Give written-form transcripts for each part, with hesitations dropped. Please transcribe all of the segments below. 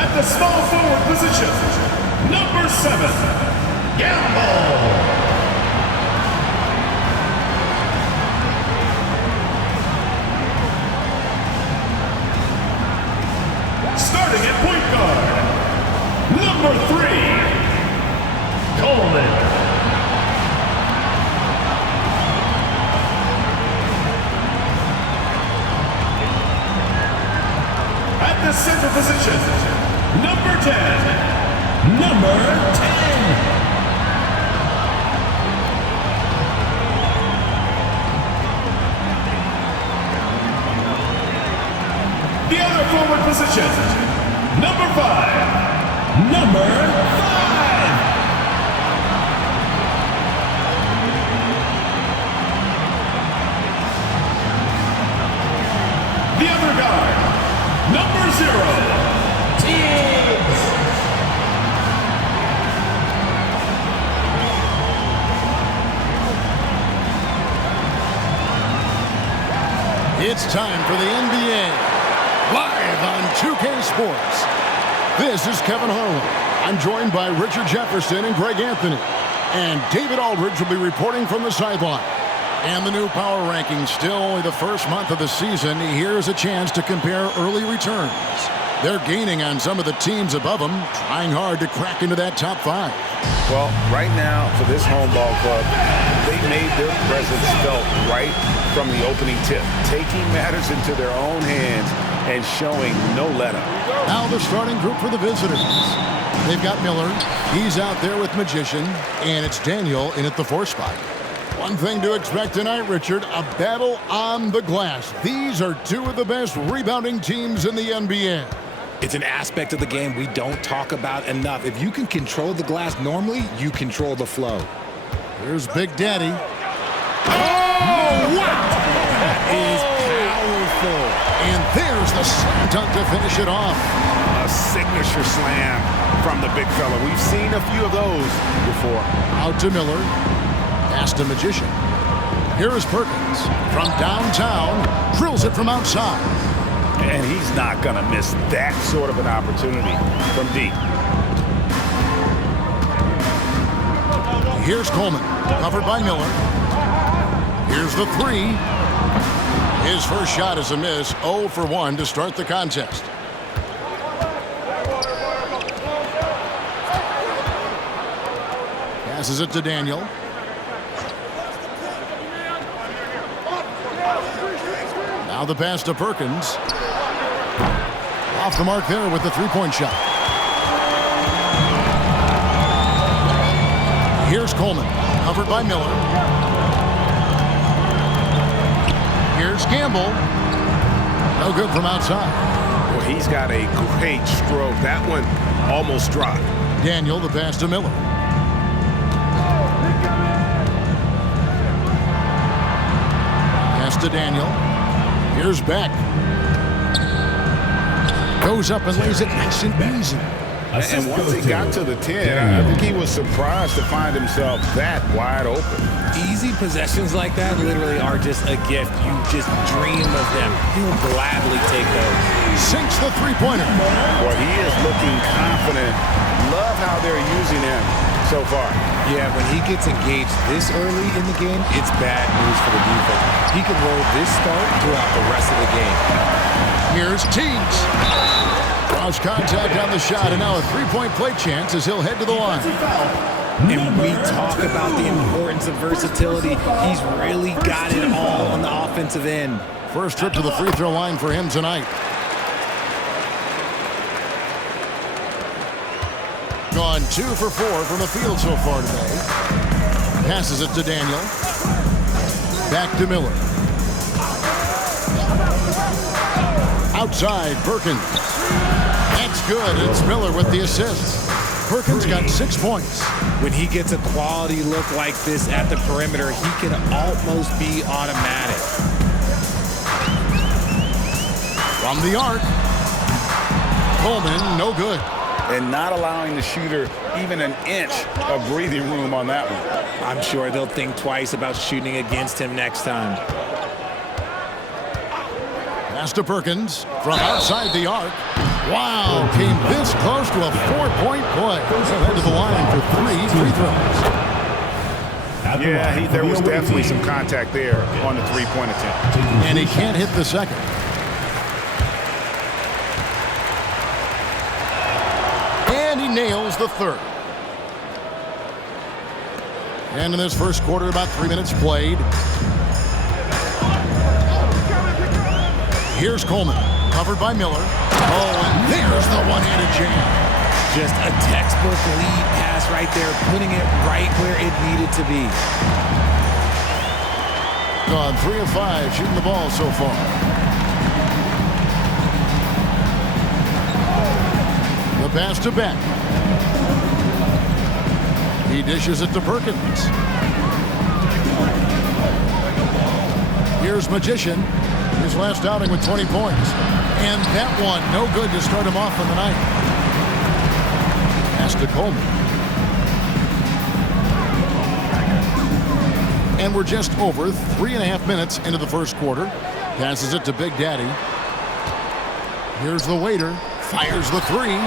At the small forward position, number 7, Gamble. Starting at point guard, number 3, Coleman. At the center position, number 10, number 10. The other forward position, number 5, number 5. The other guard, number 0, Teams. It's time for the NBA. Live on 2K Sports. This is Kevin Harlan. I'm joined by Richard Jefferson and Greg Anthony. And David Aldridge will be reporting from the sideline. And the new power rankings, still only the first month of the season. Here's a chance to compare early returns. They're gaining on some of the teams above them, trying hard to crack into that top 5. Well, right now, for this home ball club, they made their presence felt right from the opening tip, taking matters into their own hands and showing no let-up. Now the starting group for the visitors. They've got Miller. He's out there with Magician. And it's Daniel in at the 4 spot. One thing to expect tonight, Richard, a battle on the glass. These are two of the best rebounding teams in the NBA. It's an aspect of the game we don't talk about enough. If you can control the glass normally, you control the flow. Here's Big Daddy. Oh, wow! That is powerful. And there's the slam dunk to finish it off. A signature slam from the big fella. We've seen a few of those before. Out to Miller. Pass to Magician. Here is Perkins. From downtown, drills it from outside. And he's not going to miss that sort of an opportunity from deep. Here's Coleman, covered by Miller. Here's the 3. His first shot is a miss, 0 for 1 to start the contest. Passes it to Daniel. Now the pass to Perkins. Off the mark there with the 3-point shot. Here's Coleman, covered by Miller. Here's Gamble. No good from outside. Well, he's got a great stroke. That one almost dropped. Daniel, the pass to Miller. Pass to Daniel. Here's Beck. Goes up and lays it nice and easy. And once he got to the 10, I think he was surprised to find himself that wide open. Easy possessions like that literally are just a gift. You just dream of them. He'll gladly take those. Sinks the 3-pointer. Well, he is looking confident. Love how they're using him so far. Yeah, when he gets engaged this early in the game, it's bad news for the defense. He can roll this start throughout the rest of the game. Here's Teagues. Cross contact on the shot, and now a 3-point play chance as he'll head to the line. And we talk about the importance of versatility. He's really got it all on the offensive end. First trip to the free throw line for him tonight. Gone 2 for 4 from the field so far today. Passes it to Daniel. Back to Miller. Outside, Perkins. That's good. It's Miller with the assist. Perkins got 6 points. When he gets a quality look like this at the perimeter, he can almost be automatic. From the arc. Coleman, no good. And not allowing the shooter even an inch of breathing room on that one. I'm sure they'll think twice about shooting against him next time. Pass to Perkins from outside the arc. Wow, came this close to a 4-point play. Head to the line for 3 free throws. Yeah, there was definitely some contact there on the three-point attempt. And he can't hit the second. And he nails the third. And in this first quarter, about 3 minutes played. Here's Coleman, covered by Miller. Oh, and there's the one-handed jam. Just a textbook lead pass right there, putting it right where it needed to be. Gone 3 of 5 shooting the ball so far. The pass to Beck. He dishes it to Perkins. Here's Magician. His last outing with 20 points. And that one, no good to start him off on the night. Pass to Coleman. And we're just over 3.5 minutes into the first quarter. Passes it to Big Daddy. Here's the waiter. Fires the three.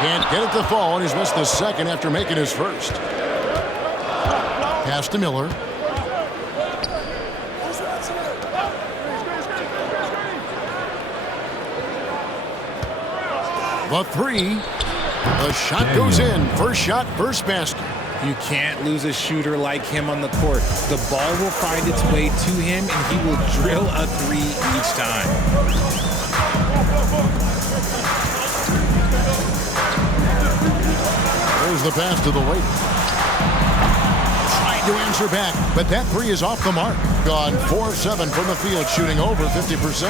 Can't get it to fall, and he's missed the second after making his first. Pass to Miller. The three. The shot goes in. First shot, first basket. You can't lose a shooter like him on the court. The ball will find its way to him, and he will drill a three each time. There's the pass to the waiter. Trying to answer back, but that three is off the mark. Gone 4 of 7 from the field, shooting over 50%.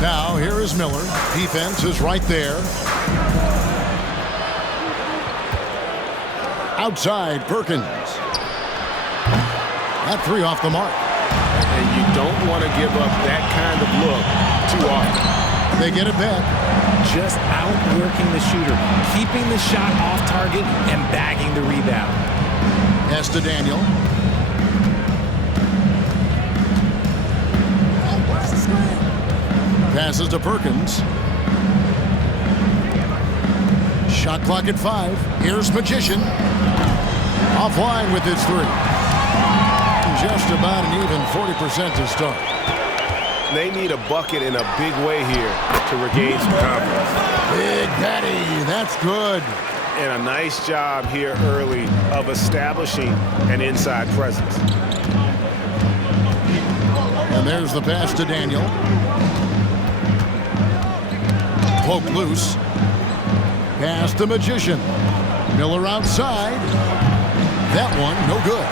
Now, here is Miller. Defense is right there. Outside, Perkins. That three off the mark. And you don't want to give up that kind of look too often. They get it back. Just outworking the shooter, keeping the shot off target and bagging the rebound. Pass to Daniel. Passes to Perkins. Shot clock at 5. Here's Magician. Offline with his three. Just about an even 40% to start. They need a bucket in a big way here to regain some confidence. Big Daddy, that's good. And a nice job here early of establishing an inside presence. And there's the pass to Daniel. Poke loose. Pass to Magician. Miller outside. That one, no good.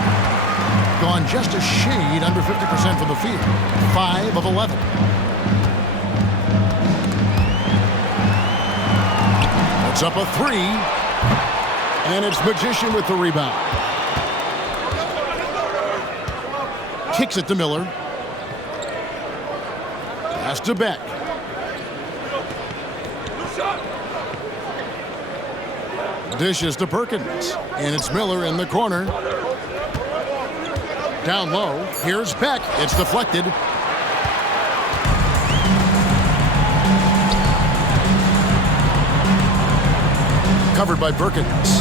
Gone just a shade under 50% from the field. 5 of 11. Puts up a three. And it's Magician with the rebound. Kicks it to Miller. Pass to Beck. Dishes to Perkins. And it's Miller in the corner. Down low. Here's Beck. It's deflected. Covered by Perkins.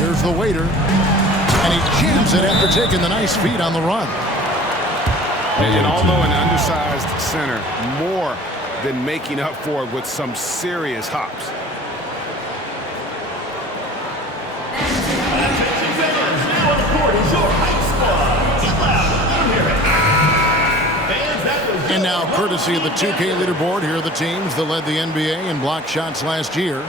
Here's the waiter. And he jams it after taking the nice feed on the run. And although an undersized center, more than making up for it with some serious hops. And now, courtesy of the 2K leaderboard, here are the teams that led the NBA in block shots last year.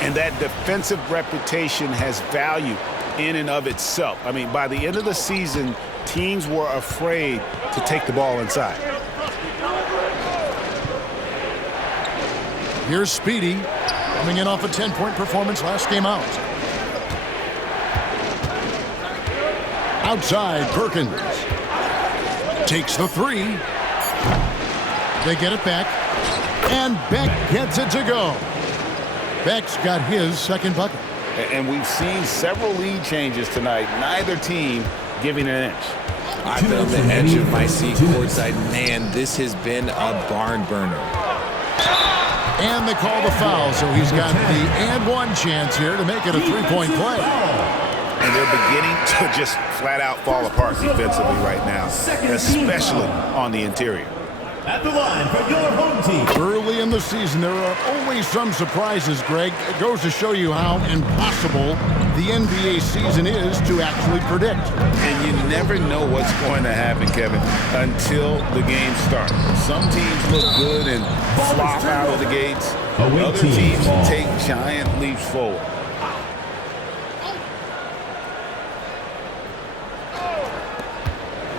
And that defensive reputation has value in and of itself. I mean, by the end of the season, teams were afraid to take the ball inside. Here's Speedy, coming in off a 10-point performance last game out. Outside, Perkins. Takes the three. They get it back. And Beck gets it to go. Beck's got his second bucket. And we've seen several lead changes tonight. Neither team giving an inch. I've been on the edge of my seat courtside. Man, this has been a barn burner. And they call the foul, so he's got the and one chance here to make it a three-point play. And they're beginning to just flat out fall apart defensively right now, especially on the interior. At the line for your home team. Early in the season, there are always some surprises, Greg. It goes to show you how impossible the NBA season is to actually predict. And you never know what's going to happen, Kevin, until the game starts. Some teams look good and flop out of the gates. Other teams take giant leaps forward.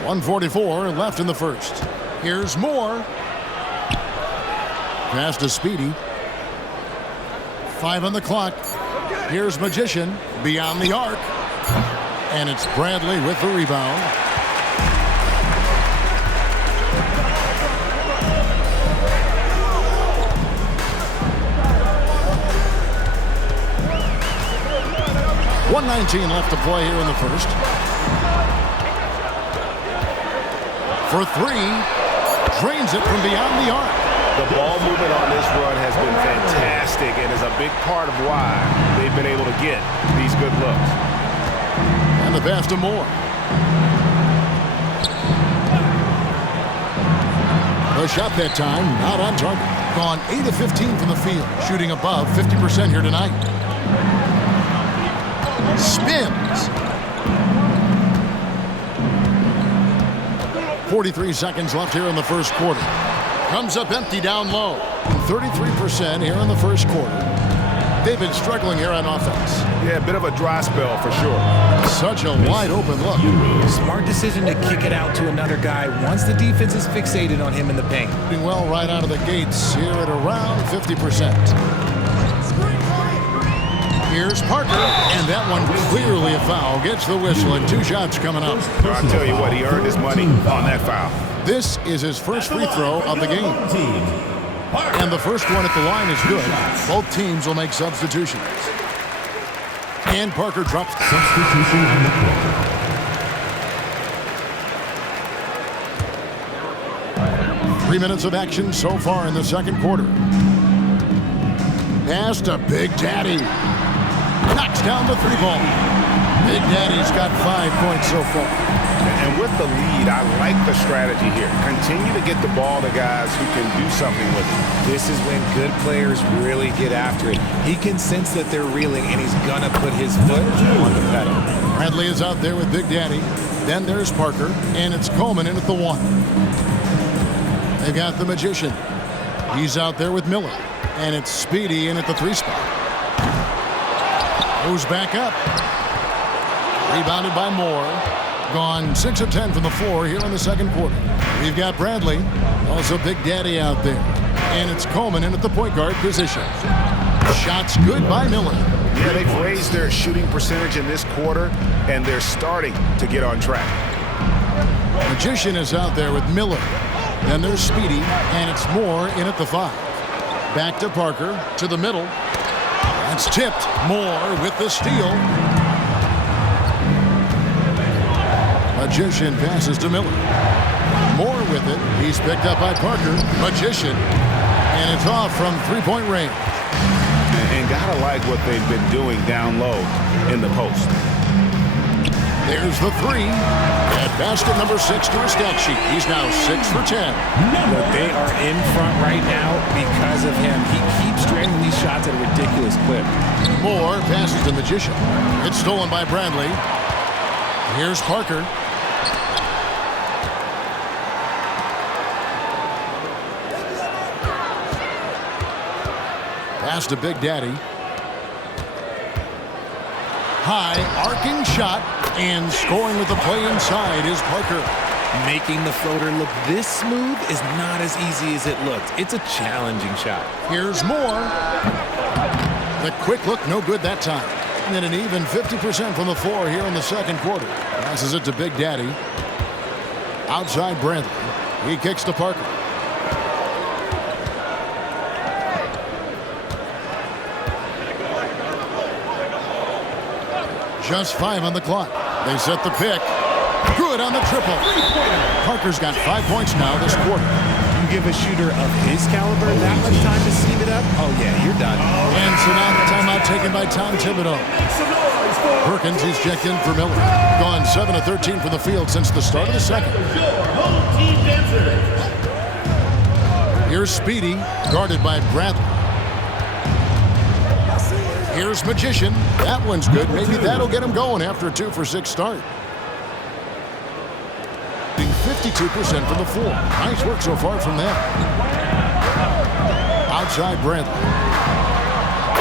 .144 left in the first. Here's Moore. Pass to Speedy. 5 on the clock. Here's Magician beyond the arc. And it's Bradley with the rebound. .119 left to play here in the first. For three, drains it from beyond the arc. The ball movement on this run has been fantastic and is a big part of why they've been able to get these good looks. And the pass to Moore. The shot that time, not on target. Gone 8 of 15 from the field, shooting above 50% here tonight. Spins. 43 seconds left here in the first quarter. Comes up empty down low. 33% here in the first quarter. They've been struggling here on offense. Yeah, a bit of a dry spell for sure. Such a wide open look. Smart decision to kick it out to another guy once the defense is fixated on him in the paint. Doing well right out of the gates here at around 50%. Here's Parker, and that one clearly a foul. Gets the whistle, and 2 shots coming up. I'll tell you what, he earned his money on that foul. This is his first free throw of the game. And the first one at the line is good. Both teams will make substitutions. And Parker drops. Substitution on the court. 3 minutes of action so far in the second quarter. Pass to Big Daddy. Knocks down the 3-ball. Big Daddy's got 5 points so far. And with the lead, I like the strategy here. Continue to get the ball to guys who can do something with it. This is when good players really get after it. He can sense that they're reeling, and he's gonna put his foot on the pedal. Bradley is out there with Big Daddy. Then there's Parker, and it's Coleman in at the 1. They've got the Magician. He's out there with Miller. And it's Speedy in at the 3 spot. Goes back up. Rebounded by Moore. Gone 6 of 10 from the floor here in the second quarter. We've got Bradley. Also Big Daddy out there. And it's Coleman in at the point guard position. Shots good by Miller. Yeah, they've raised their shooting percentage in this quarter, and they're starting to get on track. Magician is out there with Miller. Then there's Speedy, and it's Moore in at the 5. Back to Parker, to the middle. That's tipped. Moore with the steal. Magician passes to Miller. Moore with it. He's picked up by Parker. Magician. And it's off from 3-point range. And gotta like what they've been doing down low in the post. There's the 3. At basket number 6 to his stat sheet. He's now 6 for 10. But they are in front right now because of him. He keeps draining these shots at a ridiculous clip. Moore passes to Magician. It's stolen by Bradley. Here's Parker. Pass to Big Daddy. High arcing shot, and scoring with the play inside is Parker. Making the floater look this smooth is not as easy as it looked. It's a challenging shot. Here's Moore. The quick look, no good that time. And an even 50% from the floor here in the second quarter. Passes it to Big Daddy. Outside Bradley. He kicks to Parker. Just 5 on the clock. They set the pick. Good on the triple. Parker's got 5 points now this quarter. You give a shooter of his caliber that much time to steam it up, oh yeah, you're done. And so now the timeout taken by Tom Thibodeau. Perkins, he's checked in for Miller. Gone 7 of 13 from the field since the start of the second. Here's Speedy, guarded by Bradley. Here's Magician. That one's good. Maybe that'll get him going after a 2-for-6 start. 52% from the floor. Nice work so far from that. Outside Bradley.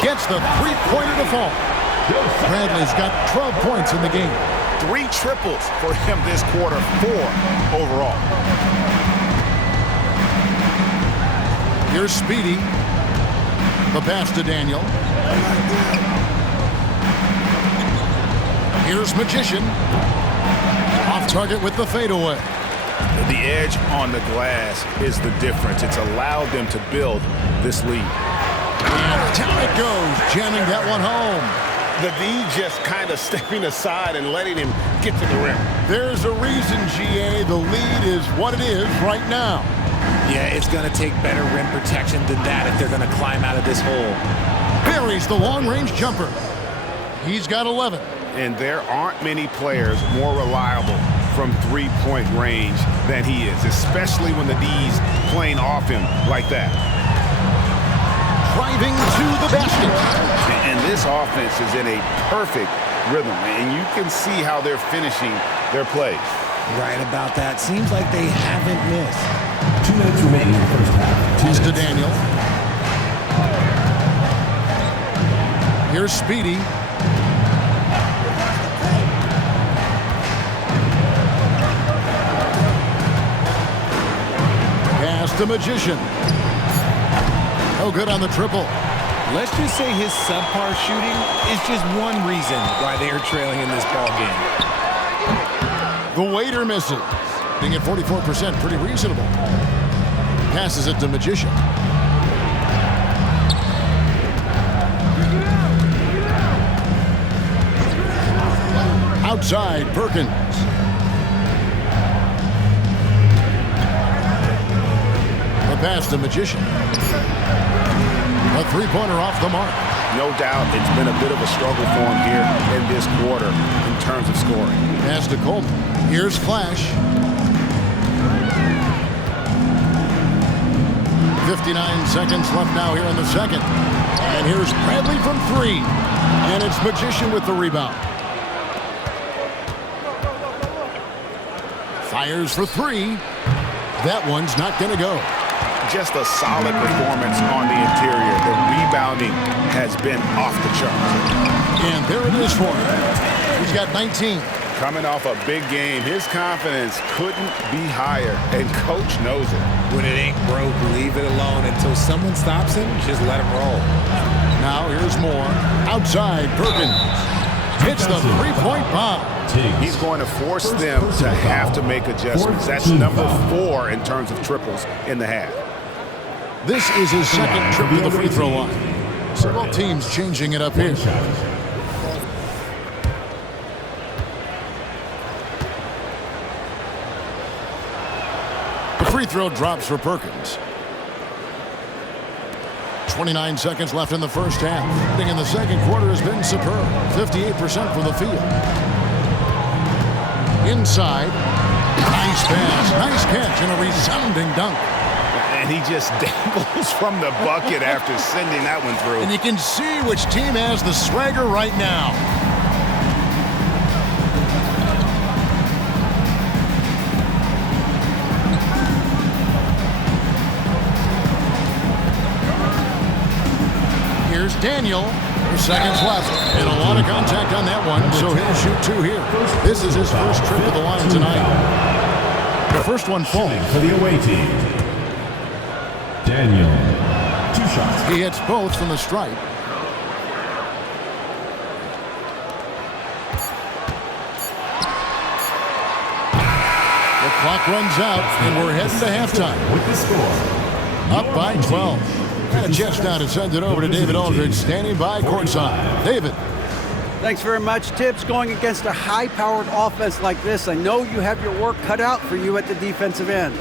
Gets the three-pointer to fall. Bradley's got 12 points in the game. 3 triples for him this quarter, 4 overall. Here's Speedy. The pass to Daniel. Here's Magician. Off target with the fadeaway. The edge on the glass is the difference. It's allowed them to build this lead. And down it goes, jamming that one home. The D just kind of stepping aside and letting him get to the rim. There's a reason, GA, the lead is what it is right now. Yeah, it's going to take better rim protection than that if they're going to climb out of this hole. Buries the long-range jumper. He's got 11. And there aren't many players more reliable from three-point range than he is, especially when the D's playing off him like that. Driving to the basket. And this offense is in a perfect rhythm, and you can see how they're finishing their plays. Right about that. Seems like they haven't missed. 2 minutes remaining in the first half. Pass to Daniel. Here's Speedy. Pass to Magician. No good on the triple. Let's just say his subpar shooting is just one reason why they are trailing in this ball game. The waiter misses. Being at 44%, pretty reasonable. Passes it to Magician. Outside, Perkins. The pass to Magician. A three-pointer off the mark. No doubt it's been a bit of a struggle for him here in this quarter in terms of scoring. Pass to Coleman. Here's Flash. 59 seconds left now here in the second. And here's Bradley from 3. And it's Magician with the rebound. Fires for 3. That one's not going to go. Just a solid performance on the interior. The rebounding has been off the charts. And there it is for him. He's got 19. Coming off a big game, his confidence couldn't be higher, and coach knows it. When it ain't broke, leave it alone until someone stops him. Just let him roll. Now here's more. Outside, Perkins hits the three-point bomb. He's going to force them to have to make adjustments. That's number 4 in terms of triples in the half. This is his second trip to the free throw line. Several teams changing it up here. The free throw drops for Perkins. 29 seconds left in the first half. Shooting in the second quarter has been superb. 58% from the field. Inside. Nice pass. Nice catch and a resounding dunk. And he just dangles from the bucket after sending that one through. And you can see which team has the swagger right now. Here's Daniel. 4 seconds left. And a lot of contact on that one, so he'll shoot 2 here. This is his first trip to the line tonight. The first one falling for the away team. Daniel, 2 shots. He hits both from the stripe. The clock runs out, and we're heading to halftime. With the score, Up by 12. And a chance now to send it over to David Aldridge, standing by courtside. David. Thanks very much, Tibbs. Going against a high-powered offense like this, I know you have your work cut out for you at the defensive end.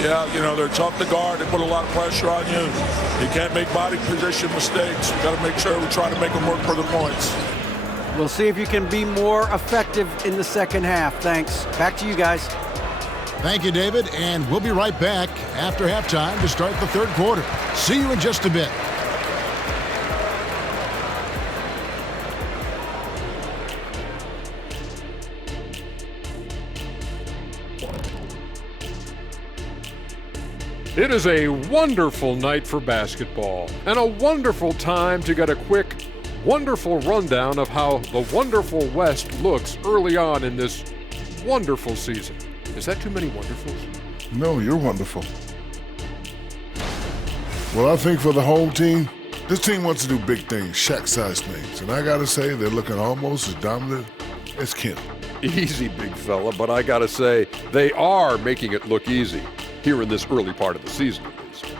Yeah, they're tough to guard. They put a lot of pressure on you. You can't make body position mistakes. We got to make sure we try to make them work for the points. We'll see if you can be more effective in the second half. Thanks. Back to you guys. Thank you, David, and we'll be right back after halftime to start the third quarter. See you in just a bit. It is a wonderful night for basketball and a wonderful time to get a quick, wonderful rundown of how the wonderful West looks early on in this wonderful season. Is that too many wonderfuls? No, you're wonderful. Well, I think for the home team, this team wants to do big things, Shaq-sized things. And I got to say, they're looking almost as dominant as Kim. Easy, big fella, but I gotta say, they are making it look easy here in this early part of the season, at least.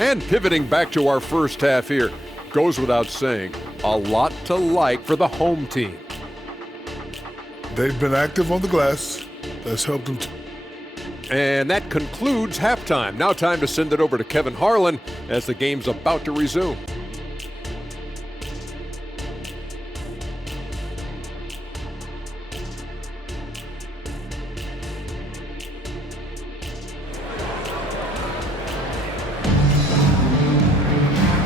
And pivoting back to our first half here, goes without saying, a lot to like for the home team. They've been active on the glass. That's helped them too. And that concludes halftime. Now time to send it over to Kevin Harlan as the game's about to resume.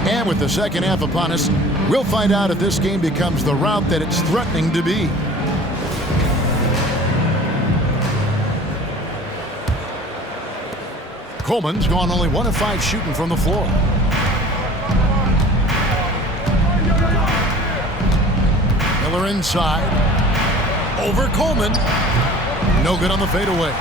And with the second half upon us, we'll find out if this game becomes the route that it's threatening to be. Coleman's gone only 1 of 5 shooting from the floor. Miller inside. Over Coleman. No good on the fadeaway.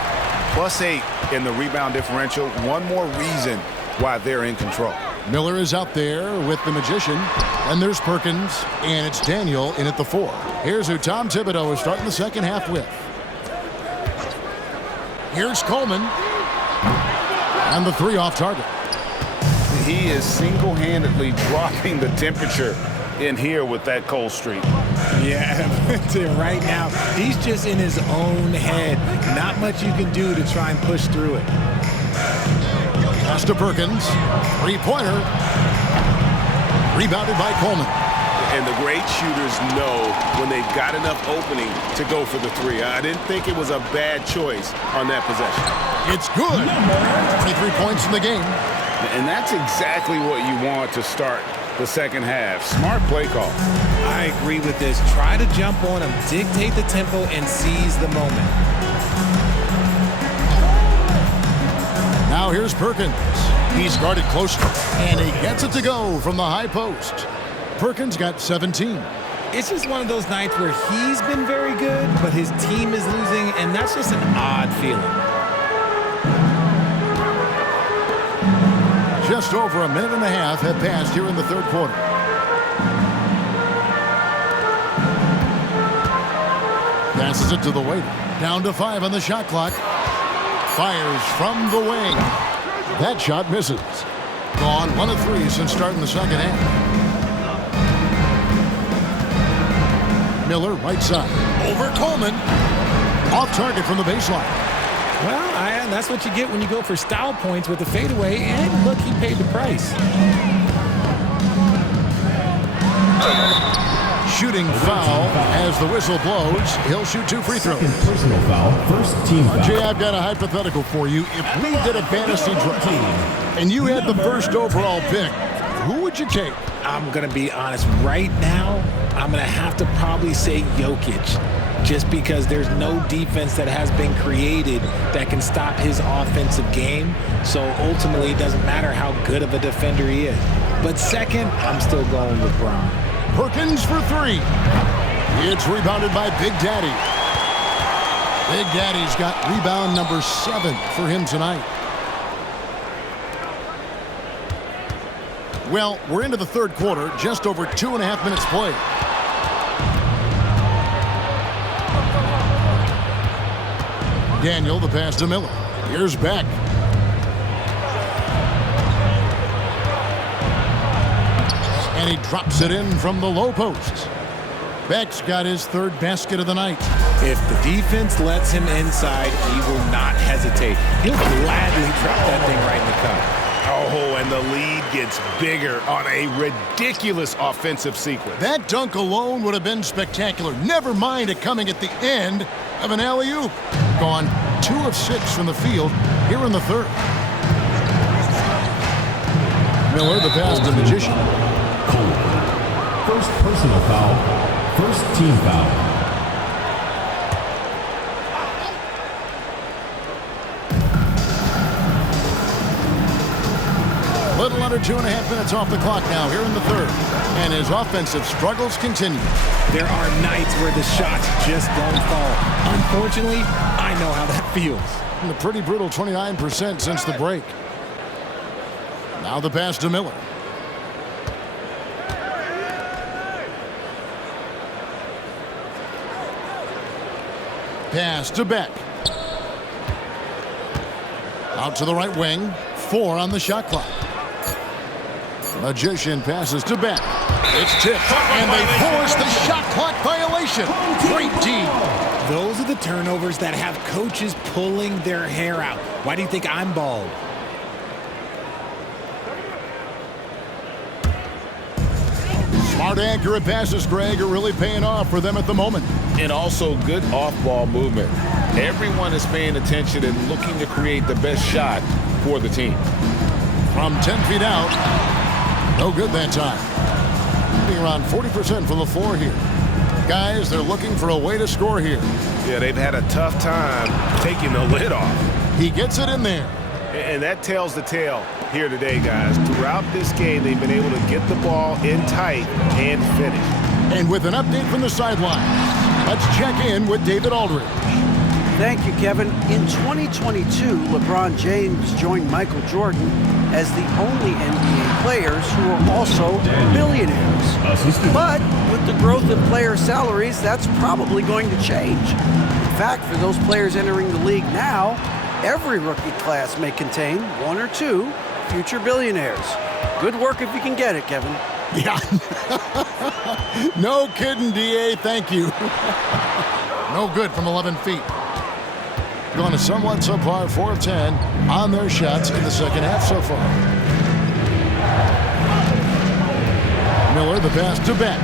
+8 in the rebound differential. One more reason why they're in control. Miller is out there with the magician. And there's Perkins. And it's Daniel in at the 4. Here's who Tom Thibodeau is starting the second half with. Here's Coleman. And the 3 off target. He is single-handedly dropping the temperature in here with that cold streak. Yeah, right now, he's just in his own head. Not much you can do to try and push through it. Pass to Perkins. 3-pointer. Rebounded by Coleman. And the great shooters know when they've got enough opening to go for the 3. I didn't think it was a bad choice on that possession. It's good. 23 points in the game. And that's exactly what you want to start the second half. Smart play call. I agree with this. Try to jump on him, dictate the tempo, and seize the moment. Now here's Perkins. He's guarded closely, and he gets it to go from the high post. Perkins got 17. It's just one of those nights where he's been very good, but his team is losing, and that's just an odd feeling. Just over a minute and a half have passed here in the third quarter. Passes it to the waiter. Down to 5 on the shot clock. Fires from the wing. That shot misses. Gone 1 of 3 since starting the second half. Miller, right side. Over Coleman. Off target from the baseline. Well, that's what you get when you go for style points with the fadeaway, and look, he paid the price. Shooting foul as the whistle blows. He'll shoot 2 free throws. Personal foul, first team foul. Jay, I've got a hypothetical for you. If we did a fantasy draft and you had the first overall pick, who would you take? I'm going to be honest. Right now, I'm going to have to probably say Jokic, just because there's no defense that has been created that can stop his offensive game. So ultimately, it doesn't matter how good of a defender he is. But second, I'm still going with Brown. Perkins for 3. It's rebounded by Big Daddy. Big Daddy's got rebound number 7 for him tonight. Well, we're into the third quarter, just over 2.5 minutes played. Daniel, the pass to Miller. Here's Beck. And he drops it in from the low post. Beck's got his third basket of the night. If the defense lets him inside, he will not hesitate. He'll gladly drop that thing right in the cup. Oh, and the lead gets bigger on a ridiculous offensive sequence. That dunk alone would have been spectacular. Never mind it coming at the end of an alley-oop. Gone 2 of 6 from the field here in the third. Miller, the pass to Magician. First personal foul. First team foul. Little under 2.5 minutes off the clock now here in the third. And his offensive struggles continue. There are nights where the shots just don't fall. Unfortunately, I know how that feels. And a pretty brutal 29% since the break. Now the pass to Miller. Pass to Beck. Out to the right wing. 4 on the shot clock. Magician passes to Beck. It's tipped, and they force the shot clock violation. Great D. Those are the turnovers that have coaches pulling their hair out. Why do you think I'm bald? Smart, accurate passes, Greg, are really paying off for them at the moment. And also good off-ball movement. Everyone is paying attention and looking to create the best shot for the team. From 10 feet out, no good that time. Being around 40% from the floor here. Guys, they're looking for a way to score here. Yeah, they've had a tough time taking the lid off. He gets it in there. And that tells the tale here today, guys. Throughout this game, they've been able to get the ball in tight and finish. And with an update from the sideline, let's check in with David Aldridge. Thank you, Kevin. In 2022, LeBron James joined Michael Jordan as the only NBA players who are also billionaires. But with the growth in player salaries, that's probably going to change. In fact, for those players entering the league now, every rookie class may contain 1 or 2 future billionaires. Good work if you can get it, Kevin. Yeah. No kidding, DA. Thank you. No good from 11 feet. Going to somewhat subpar 4 of 10 on their shots in the second half so far. Miller, the pass to Beck.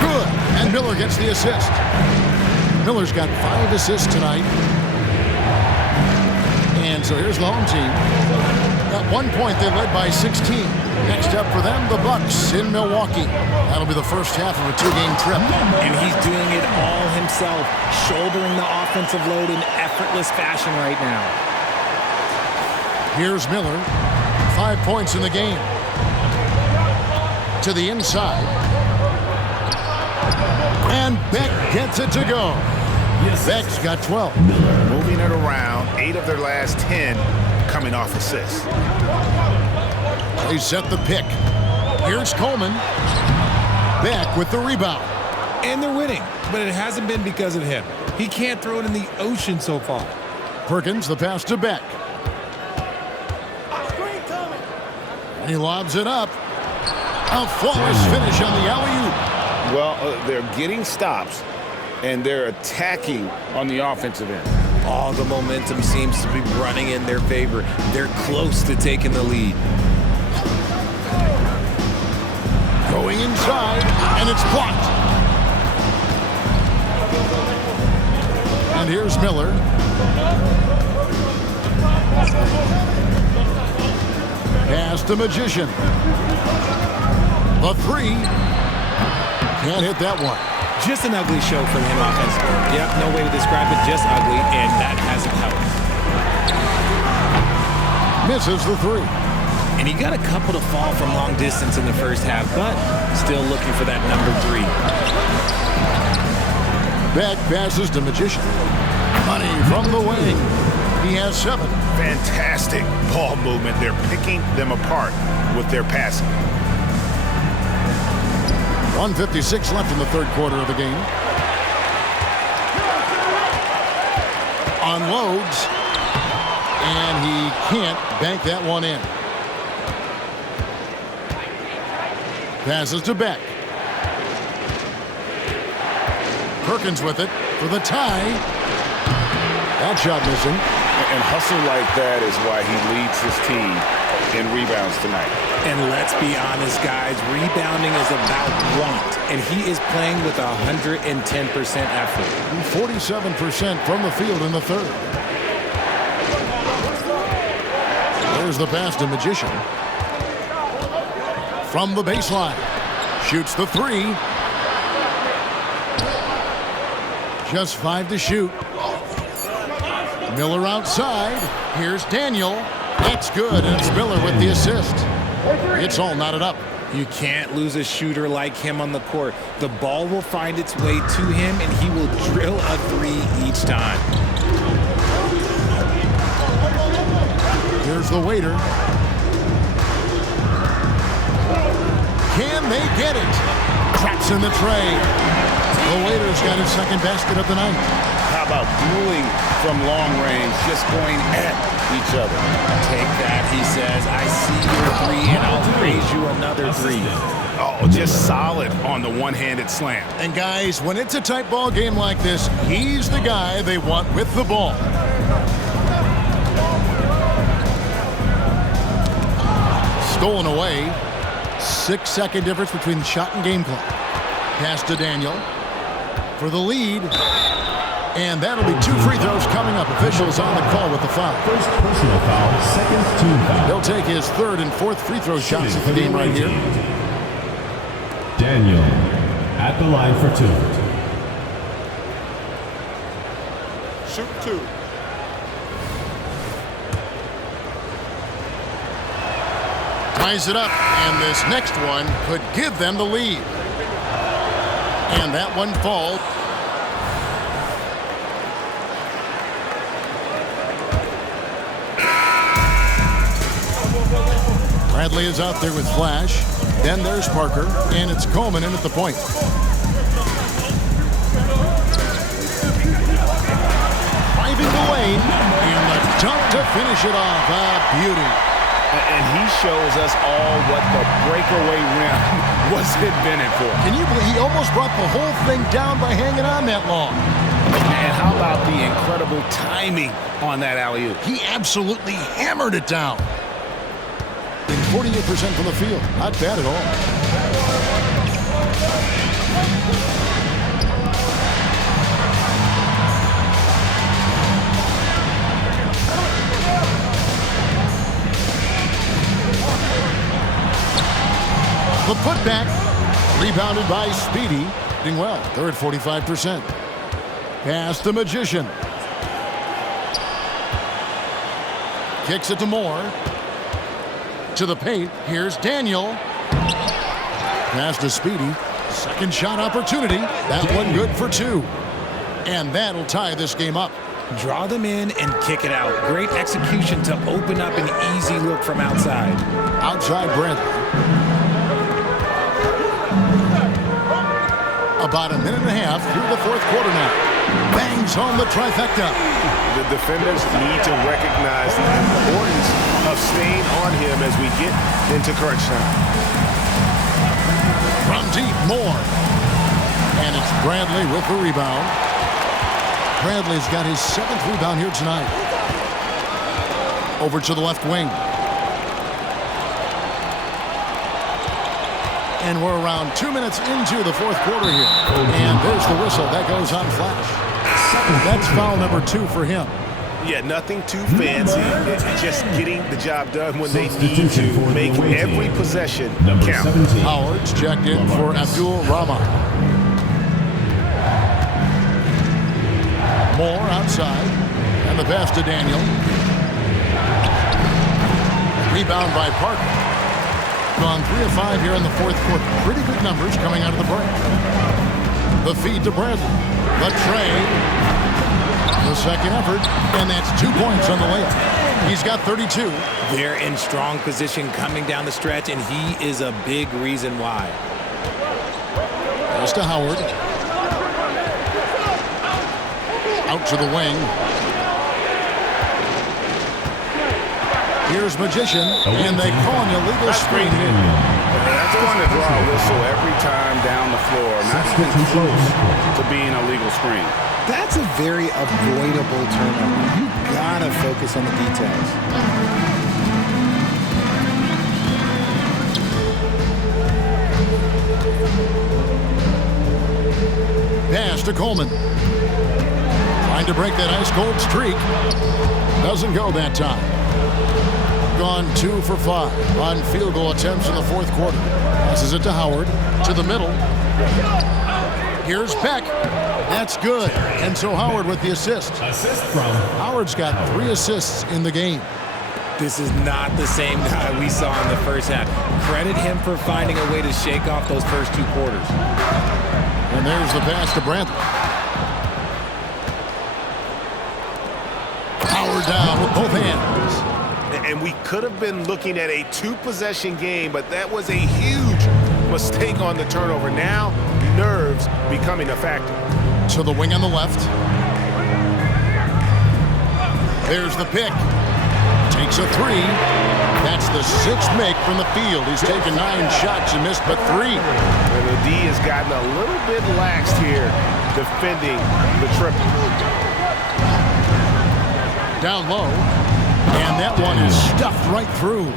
Good. And Miller gets the assist. Miller's got 5 assists tonight. And so here's the home team. At one point, they led by 16. Next up for them, the Bucks in Milwaukee. That'll be the first half of a 2-game trip. And he's doing it all himself, shouldering the offensive load in effortless fashion right now. Here's Miller. 5 points in the game. To the inside. And Beck gets it to go. Beck's got 12. Moving it around, 8 of their last 10 coming off assists. They set the pick. Here's Coleman. Beck with the rebound. And they're winning, but it hasn't been because of him. He can't throw it in the ocean so far. Perkins, the pass to Beck. And he lobs it up. A flawless finish on the alley-oop. Well, they're getting stops, and they're attacking on the offensive end. All the momentum seems to be running in their favor. They're close to taking the lead. Going inside, and it's blocked. And here's Miller. Pass to Magician. The 3. Can't hit that one. Just an ugly show from him offensively. Yep, no way to describe it, just ugly, and that hasn't helped. Misses the 3. And he got a couple to fall from long distance in the first half, but still looking for that number 3. Beck passes to Magician. Money from the wing. He has 7. Fantastic ball movement. They're picking them apart with their passing. 1:56 left in the third quarter of the game. Unloads. And he can't bank that one in. Passes to Beck. Perkins with it for the tie. That shot missing. And hustle like that is why he leads his team in rebounds tonight. And let's be honest, guys, rebounding is about want, and he is playing with 110% effort. 47% from the field in the third. There's the pass to Magician. From the baseline. Shoots the three. Just 5 to shoot. Miller outside. Here's Daniel. It's good, and it's Miller with the assist. It's all knotted up. You can't lose a shooter like him on the court. The ball will find its way to him, and he will drill a three each time. Here's the waiter. Can they get it? Traps in the tray. The waiter's got his second basket of the night. How about dueling from long range, just going at each other? Take that, he says. I see your three, and I'll raise you another three. Oh, just solid on the one-handed slam. And guys, when it's a tight ball game like this, he's the guy they want with the ball. Stolen away. 6-second difference between shot and game clock. Pass to Daniel for the lead. And that'll be 2 free throws coming up. Officials on the call with the foul. First personal foul, second team foul. He'll take his 3rd and 4th free throw shots of the game right here. Daniel at the line for 2. Shoot 2. Ties it up, and this next one could give them the lead. And that one falls. Bradley is out there with Flash. Then there's Parker, and it's Coleman in at the point. Driving the lane, and the dunk to finish it off. Beauty. And he shows us all what the breakaway rim was invented for. Can you believe he almost brought the whole thing down by hanging on that long? And how about the incredible timing on that alley-oop? He absolutely hammered it down. 48% from the field. Not bad at all. The putback, rebounded by Speedy. Doing well. They're at 45%. Pass the Magician. Kicks it to Moore. To the paint. Here's Daniel. Pass to Speedy. Second shot opportunity. That one good for 2. And that'll tie this game up. Draw them in and kick it out. Great execution to open up an easy look from outside. Outside Bradley. About a minute and a half through the 4th quarter now. Bangs home the trifecta. The defenders need to recognize the importance of staying on him as we get into crunch time. From deep, Moore. And it's Bradley with the rebound. Bradley's got his 7th rebound here tonight. Over to the left wing. And we're around 2 minutes into the 4th quarter here. And there's the whistle. That goes on Flash. That's foul number 2 for him. Yeah, nothing too fancy. Just getting the job done when they need to. Make every possession count. Howard's checked in for Abdul Rahman. Moore outside. And the pass to Daniel. Rebound by Parker. Gone 3 of 5 here in the 4th quarter. Pretty good numbers coming out of the break. The feed to Bradley. The tray. The second effort. And that's 2 points on the layup. He's got 32. They're in strong position coming down the stretch, and he is a big reason why. Pass to Howard. Out to the wing. Here's Magician, and they call an illegal screen. That's going to draw a whistle every time down the floor, not even close to being a legal screen. That's a very avoidable turnover. You gotta focus on the details. Pass to Coleman. Trying to break that ice-cold streak. Doesn't go that time. Gone 2 for 5 on field goal attempts in the fourth quarter. Passes it to Howard. To the middle. Here's Beck. That's good. And so Howard with the assist. Howard's got 3 assists in the game. This is not the same guy we saw in the first half. Credit him for finding a way to shake off those first 2 quarters. And there's the pass to Brantley. Howard down with both hands. And we could have been looking at a 2-possession game, but that was a huge mistake on the turnover. Now, nerves becoming a factor. To the wing on the left. There's the pick. Takes a 3. That's the 6th make from the field. He's taken 9 shots and missed but 3. And the D has gotten a little bit laxed here defending the triple. Down low. And that one is stuffed right through.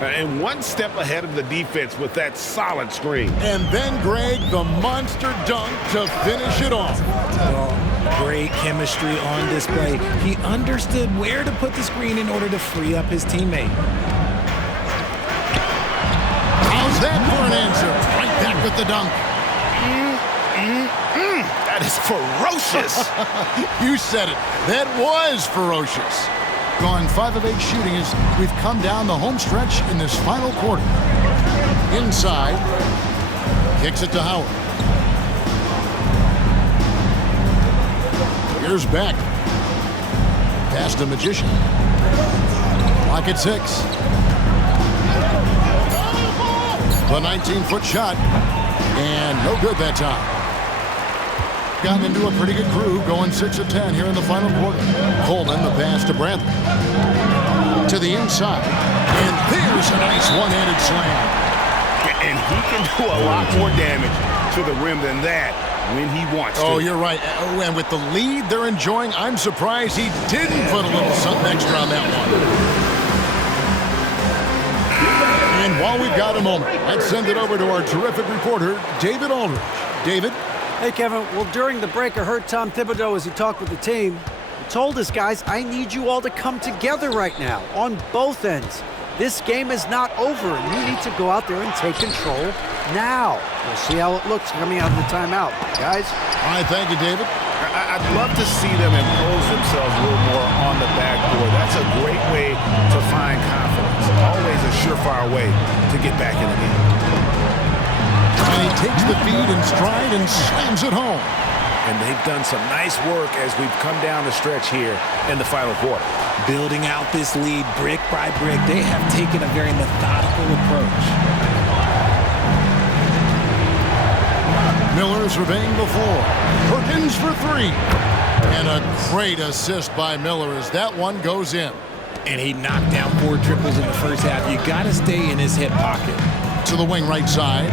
And 1 step ahead of the defense with that solid screen. And then, Greg, the monster dunk to finish it off. Well, great chemistry on display. He understood where to put the screen in order to free up his teammate. How's that for an answer? Right back with the dunk. That is ferocious. You said it. That was ferocious. Gone 5 of 8 shooting as we've come down the home stretch in this final quarter. Inside. Kicks it to Howard. Here's Beck. Pass to Magician. Clock at 6. The 19-foot shot. And no good that time. Gotten into a pretty good groove, going 6 of 10 here in the final quarter. Coleman, the pass to Brantley. To the inside. And there's a nice one-handed slam. And he can do a lot more damage to the rim than that when he wants to. Oh, you're right. Oh, and with the lead they're enjoying, I'm surprised he didn't put a little something extra on that one. And while we've got a moment, let's send it over to our terrific reporter, David Aldridge. David? Hey, Kevin. Well, during the break, I heard Tom Thibodeau as he talked with the team. He told his guys, I need you all to come together right now on both ends. This game is not over, and you need to go out there and take control now. We'll see how it looks coming out of the timeout. Guys? All right, thank you, David. I'd love to see them impose themselves a little more on the backboard. That's a great way to find confidence. Always a surefire way to get back in the game. And he takes the feed in stride and slams it home. And they've done some nice work as we've come down the stretch here in the final quarter. Building out this lead brick by brick, they have taken a very methodical approach. Miller surveying the floor. Perkins for 3. And a great assist by Miller as that one goes in. And he knocked down 4 triples in the first half. You got to stay in his hip pocket. To the wing right side.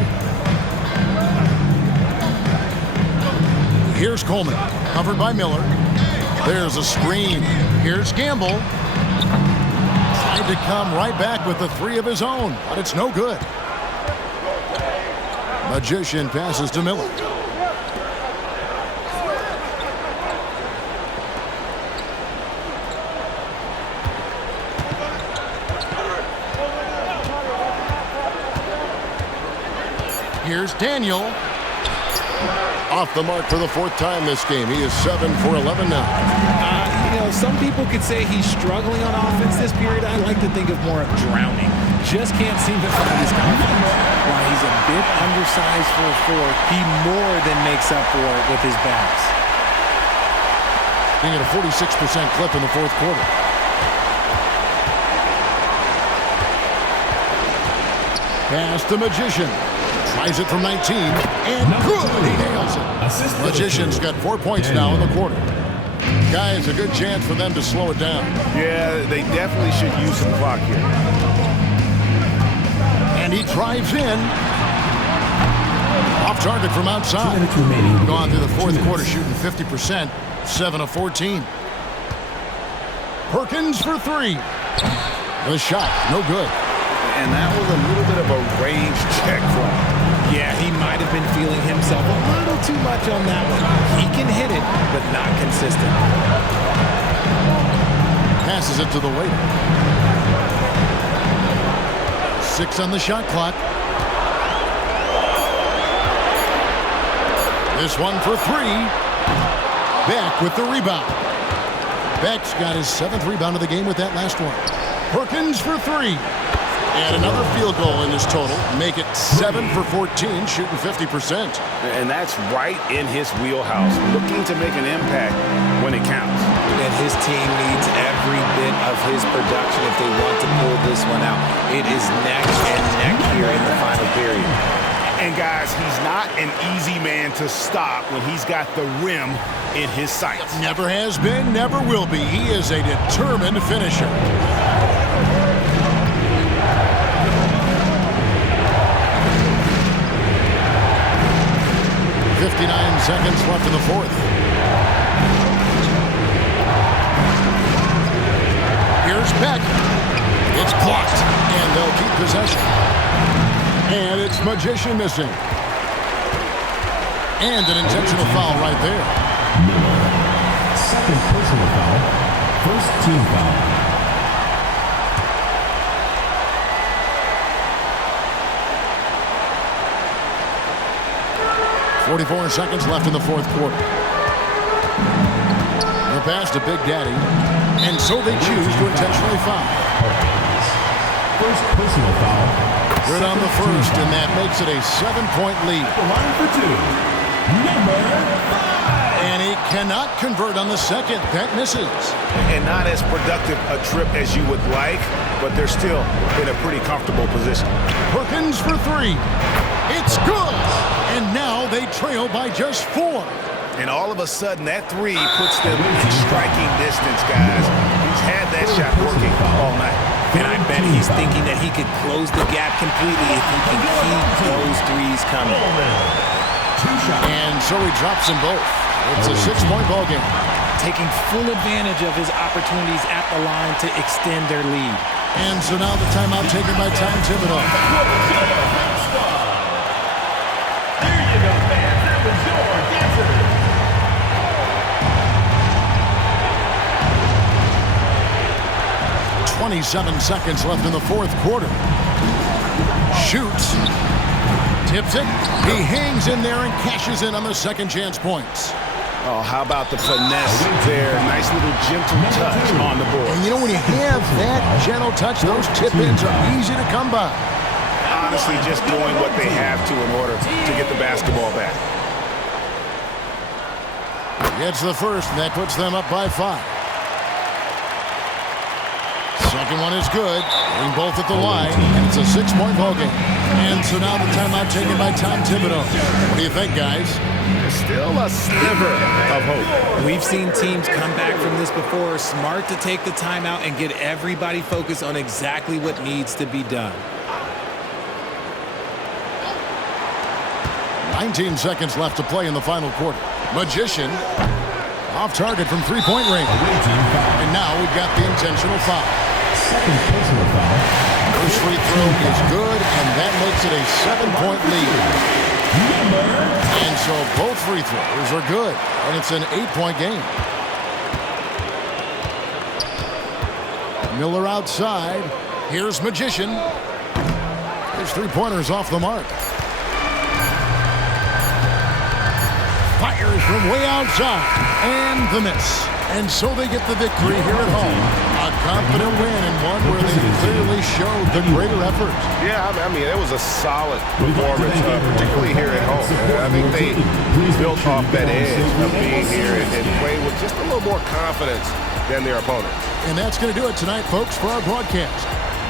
Here's Coleman, covered by Miller. There's a screen. Here's Gamble. Tried to come right back with the 3 of his own, but it's no good. Magician passes to Miller. Here's Daniel. Off the mark for the 4th time this game. He is 7 for 11 now. Some people could say he's struggling on offense this period. I like to think of more of drowning. Just can't seem to find his confidence. While he's a bit undersized for a 4, he more than makes up for it with his bounce. Being at a 46% clip in the 4th quarter. Pass the Magician. Tries it from 19. And good. He nails it. Magician's got 4 points now in the quarter. Guys, a good chance for them to slow it down. Yeah, they definitely should use some clock here. And And he drives in. Off target from outside. Gone through the fourth quarter shooting 50%, 7 of 14. Perkins for three. The shot, no good. And that was a little bit of a range check for him. Yeah, he might have been feeling himself a little too much on that one. He can hit it, but not consistent. Passes it to the waiter. 6 on the shot clock. This one for three. Beck with the rebound. Beck's got his 7th rebound of the game with that last one. Perkins for three. And another field goal in this total. Make it 7 for 14, shooting 50%. And that's right in his wheelhouse. Looking to make an impact when it counts. And his team needs every bit of his production if they want to pull this one out. It is neck and neck here in the final period. And guys, he's not an easy man to stop when he's got the rim in his sights. Never has been, never will be. He is a determined finisher. 59 seconds left in the fourth. Here's Beck. It's blocked, and they'll keep possession. And it's Magician missing. And an intentional foul right there. Miller. Second personal foul. First team foul. 44 seconds left in the fourth quarter. The pass to Big Daddy, and so they choose to intentionally foul. First personal foul. Good on the first, and that makes it a 7-point lead. The line for two. Number 5. And he cannot convert on the second. That misses. And not as productive a trip as you would like, but they're still in a pretty comfortable position. Perkins for three. It's good. And now they trail by just 4. And all of a sudden, that three puts them in striking distance, guys. He's had that shot working all night. And I bet he's thinking that he could close the gap completely if he can keep those threes coming. And so he drops them both. It's a 6-point ball game. Taking full advantage of his opportunities at the line to extend their lead. And so now the timeout taken by Tom Thibodeau. There you go, man. That was your density. .27 seconds left in the fourth quarter. Shoots. Tips it. He hangs in there and cashes in on the second chance points. Oh, how about the finesse there? Nice little gentle touch on the board. And you know, when you have that gentle touch, those tip-ins are easy to come by. Honestly, just doing what they have to in order to get the basketball back. Gets the first, and that puts them up by 5. Second one is good. Getting both at the line, and it's a 6-point ball game. And so now the timeout taken by Tom Thibodeau. What do you think, guys? Still a sliver of hope. We've seen teams come back from this before. Smart to take the timeout and get everybody focused on exactly what needs to be done. 19 seconds left to play in the final quarter. Magician off target from three-point range. And now we've got the intentional foul. Second personal foul. First free throw is good, and that makes it a 7-point lead. And so both free throws are good, and it's an 8-point game. Miller outside. Here's Magician. His three-pointer's off the mark. Fires from way outside, and the miss. And so they get the victory here at home. A confident win, and one where they clearly showed the greater effort. Yeah, I mean, it was a solid performance, particularly here at home. I think they built off that edge of being here and played with just a little more confidence than their opponents. And that's going to do it tonight, folks, for our broadcast.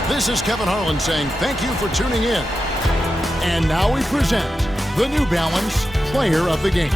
This is Kevin Harlan saying thank you for tuning in. And now we present the New Balance Player of the Game.